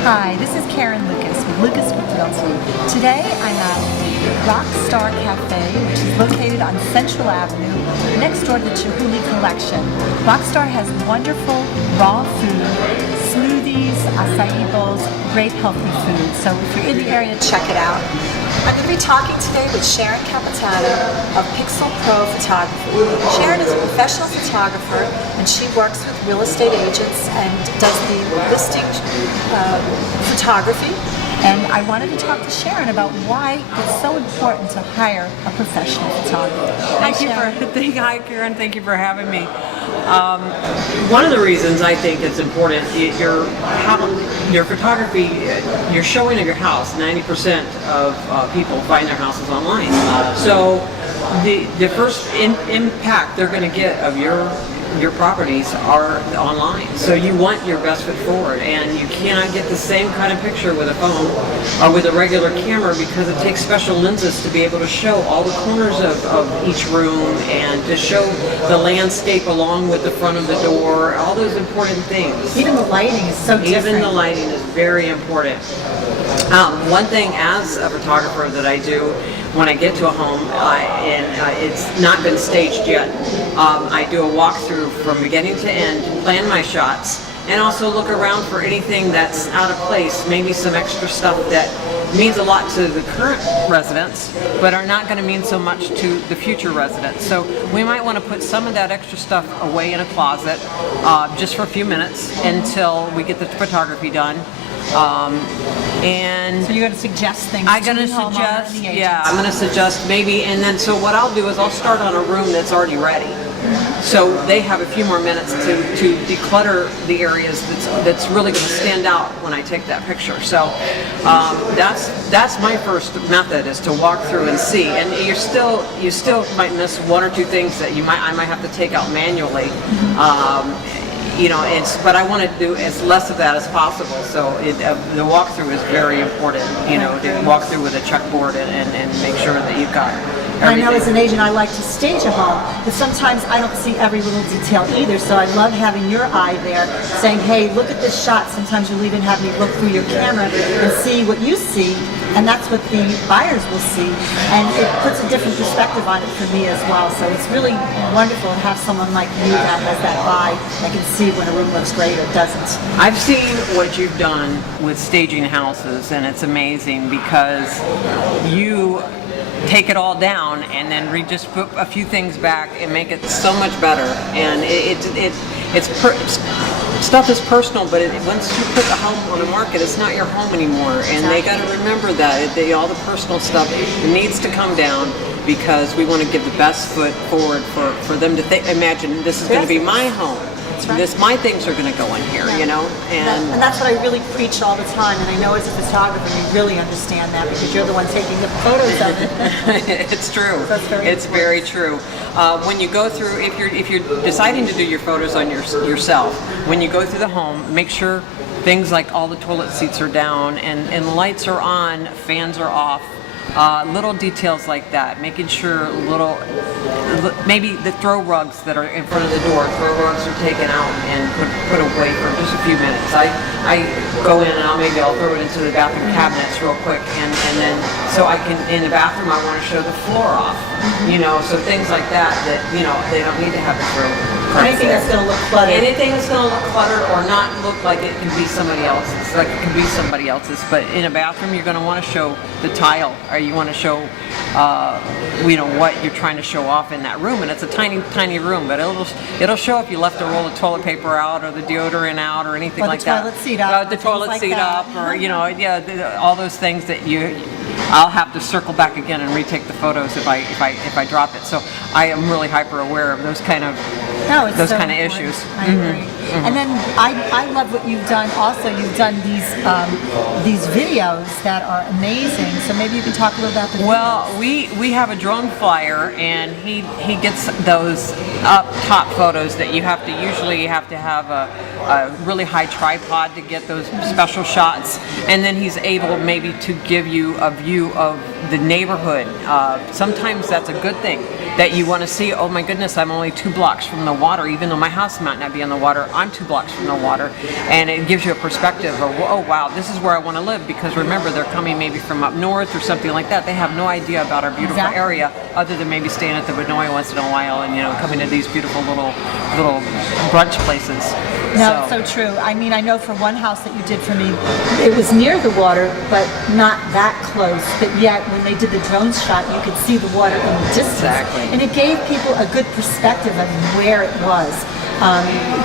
Hi, this is Karen Lucas with Lucas Realty. Today I'm at the Rockstar Cafe, which is located on Central Avenue, next door to the Chihuly Collection. Rockstar has wonderful raw food, smoothies, acai bowls, great healthy food. So if you're in the area, check it out. I'm going to be talking today with Sharon Capitano of Pixel Pro Photography. Sharon is a professional photographer and she works with real estate agents and does the listing photography. And I wanted to talk to Sharon about why it's so important to hire a professional photographer. Hi, Hi, Karen. Thank you for having me. One of the reasons I think it's important, your photography, you're showing of your house. 90% of people find their houses online. So the first impact they're going to get of your properties are online. So you want your best foot forward, and you cannot get the same kind of picture with a phone or with a regular camera because it takes special lenses to be able to show all the corners of each room and to show the landscape along with the front of the door, all those important things. Even the lighting is so different. Even the lighting is very important. One thing as a photographer that I do when I get to a home, it's not been staged yet, I do a walkthrough from beginning to end, plan my shots, and also look around for anything that's out of place, maybe some extra stuff that means a lot to the current residents, but are not going to mean so much to the future residents. So we might want to put some of that extra stuff away in a closet just for a few minutes until we get the photography done. And so you're going to suggest things. I'm going to suggest, yeah, I'm going to suggest maybe, and then so what I'll do is I'll start on a room that's already ready. So they have a few more minutes to declutter the areas that's really going to stand out when I take that picture. So that's my first method, is to walk through and see. And you still might miss one or two things that I might have to take out manually. But I want to do as less of that as possible. So the walkthrough is very important. To walk through with a checkboard and make sure that you've got everything. I know as an agent I like to stage a home, but sometimes I don't see every little detail either, so I love having your eye there saying, hey, look at this shot. Sometimes you'll even have me look through your camera and see what you see, and that's what the buyers will see, and it puts a different perspective on it for me as well. So it's really wonderful to have someone like you that has that eye that can see when a room looks great or doesn't. I've seen what you've done with staging houses, and it's amazing because you take it all down and then just put a few things back and make it so much better. And stuff is personal, but once you put a home on the market, it's not your home anymore. And they got to remember that all the personal stuff needs to come down, because we want to give the best foot forward for them to imagine this is going to be my home. Right. My things are going to go in here, and that's what I really preach all the time. And I know as a photographer, you really understand that because you're the one taking the photos of it. It's true. So it's very true. When you go through, if you're deciding to do your photos on yourself, when you go through the home, make sure things like all the toilet seats are down and lights are on, fans are off. Little details like that, making sure maybe the throw rugs that are in front of the door, throw rugs are taken out and put away for just a few minutes. I go in and I'll throw it into the bathroom cabinets real quick, and then so I can, in the bathroom, I want to show the floor off, so things like that they don't need to have the throw. Anything that's going to look cluttered. Anything that's going to look cluttered or not look like it can be somebody else's, like it can be somebody else's. But in a bathroom, you're going to want to show the tile, or you want to show, what you're trying to show off in that room. And it's a tiny, tiny room, but it'll show if you left a roll of toilet paper out, or the deodorant out, or anything like that. The toilet seat up. The toilet seat up, or all those things that I'll have to circle back again and retake the photos if I drop it. So I am really hyper aware of those kind of issues. I agree. And then I love what you've done. Also, you've done these videos that are amazing. So maybe you can talk a little about the videos. Well, we have a drone flyer, and he gets those up top photos that you usually have to have a really high tripod to get those special shots, and then he's able maybe to give you a view of the neighborhood. Sometimes that's a good thing. that you want to see. Oh my goodness, I'm only 2 blocks from the water, even though my house might not be on the water. I'm 2 blocks from the water, and it gives you a perspective of, oh wow, this is where I want to live. Because remember, they're coming maybe from up north or something like that. They have no idea about our beautiful Exactly. area, other than maybe staying at the Vinoy once in a while, and coming to these beautiful little brunch places. No, it's so true. I mean, I know for one house that you did for me, it was near the water, but not that close. But yet, when they did the drone shot, you could see the water in the distance. Exactly. And it gave people a good perspective of where it was.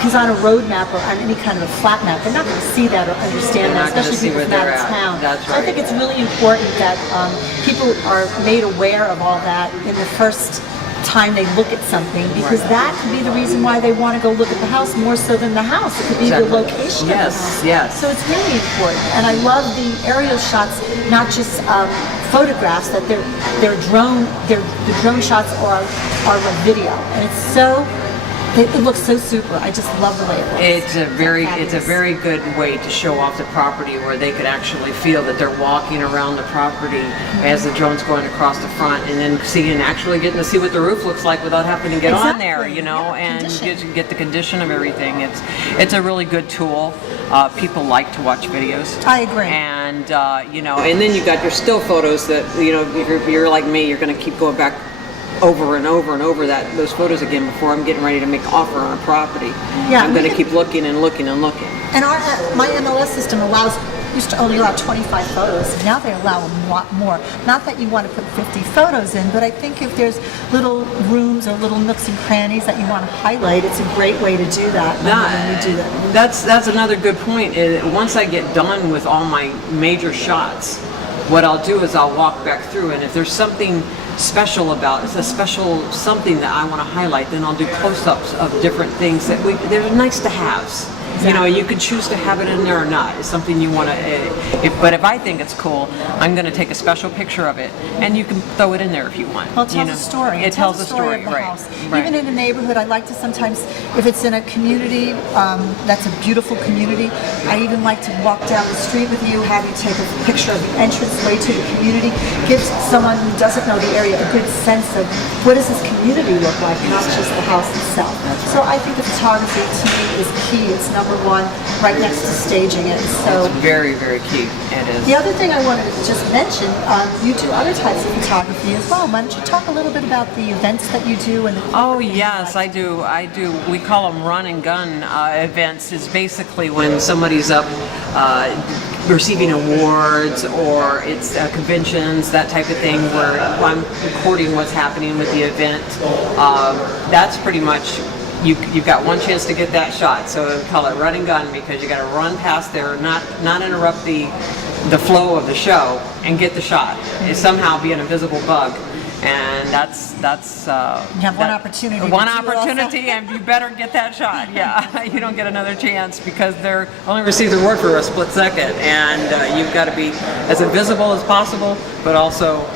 Because on a road map or on any kind of a flat map, they're not going to see that or understand They're that, not gonna especially see people where from out they're of at. town. That's So I think right. it's really important that people are made aware of all that in the first time they look at something, because that could be the reason why they want to go look at the house more so than the house. It could be Exactly. the location of the Yes, house. yes. So it's really important. And I love the aerial shots, not just photographs, that they're drone, the drone shots are a video. And it's so, it looks so super. I just love the way it looks. It's a very good way to show off the property, where they could actually feel that they're walking around the property as the drone's going across the front, and then actually getting to see what the roof looks like without having to get on there, Exactly. and Condition. get the condition of everything. It's a really good tool. People like to watch videos. I agree. And and then you got your still photos that if you're like me, you're going to keep going back over and over and over those photos again before I'm getting ready to make an offer on a property. Yeah, I'm we going to can- keep looking and looking and looking. And my MLS system used to only allow 25 photos, and now they allow a lot more. Not that you want to put 50 photos in, but I think if there's little rooms or little nooks and crannies that you want to highlight, it's a great way to do that. When we do that. That's another good point. Once I get done with all my major shots, what I'll do is I'll walk back through, and if there's something special about it's a special something that I want to highlight, then I'll do close-ups of different things that they're nice to haves. Exactly. You can choose to have it in there or not. It's something you want to. But if I think it's cool, I'm going to take a special picture of it, and you can throw it in there if you want. Well, it tells a story. It tells a story, of the right? house. Right. Even in a neighborhood, I like to sometimes, if it's in a community that's a beautiful community, I even like to walk down the street with you, have you take a picture of the entranceway to the community. Gives someone who doesn't know the area a good sense of what does this community look like, not just the house itself. So I think the photography to me is key. It's number one, right next to staging it. So. It's very, very key. It is. The other thing I wanted to just mention, you do other types of photography as well. Why don't you talk a little bit about the events that you do and the Oh yes, I do. We call them run and gun events. Is basically when somebody's up receiving awards, or it's conventions, that type of thing, where I'm recording what's happening with the event. That's pretty much. You've got one chance to get that shot, so we call it run and gun, because you got to run past there, not interrupt the flow of the show, and get the shot. Somehow be an invisible bug, and that's You have one opportunity to One do it also. opportunity, and you better get that shot. Yeah, you don't get another chance, because they're only receive the reward for a split second, and you've got to be as invisible as possible, but also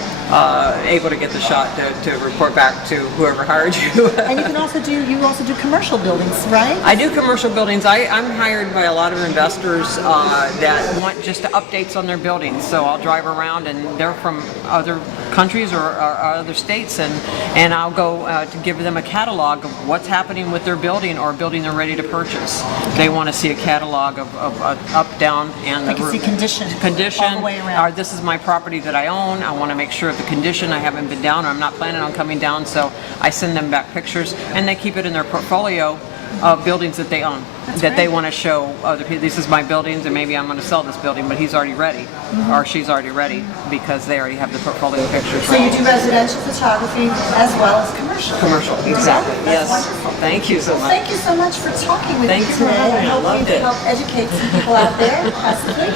able to get the shot to report back to whoever hired you. And you also do commercial buildings, right? I do commercial buildings. I'm hired by a lot of investors that want just updates on their buildings. So I'll drive around, and they're from other countries or other states, and I'll go to give them a catalog of what's happening with their building or building they're ready to purchase. They want to see a catalog of up, down, and They the can roof. see condition all the way around. Or this is my property that I own. I want to make sure of the condition. I haven't been down, or I'm not planning on coming down, so I send them back pictures, and they keep it in their portfolio of buildings that they own, that they great. want to show other people. This is my buildings, and maybe I'm going to sell this building, but he's already ready, or she's already ready, because they already have the portfolio pictures. So you do residential photography as well as commercial. Commercial, exactly. That's Yes. wonderful. Thank you so much. Thank you so much for talking with Thank me you for today. having me. I hope loved we it. help educate some people out there, possibly.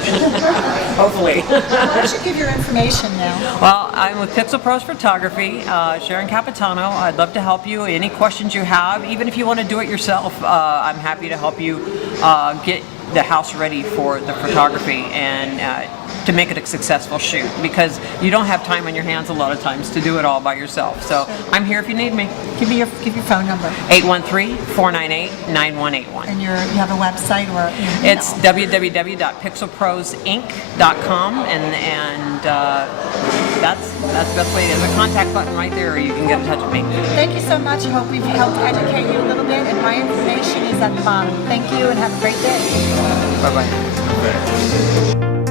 Hopefully. Why don't you give your information now? Well, I'm with Pixel Pros Photography, Sharon Capitano. I'd love to help you. Any questions you have, even if you want to do it yourself, I'm happy to help you get the house ready for the photography and to make it a successful shoot, because you don't have time on your hands a lot of times to do it all by yourself. So I'm here if you need me. Give your phone number. 813-498-9181. And you have a website or It's www.pixelprosinc.com, and that's the best way. There's a contact button right there, or you can get in touch with me. Thank you so much. I hope we've helped educate you a little bit, and my information is at the bottom. Thank you, and have a great day. Bye-bye.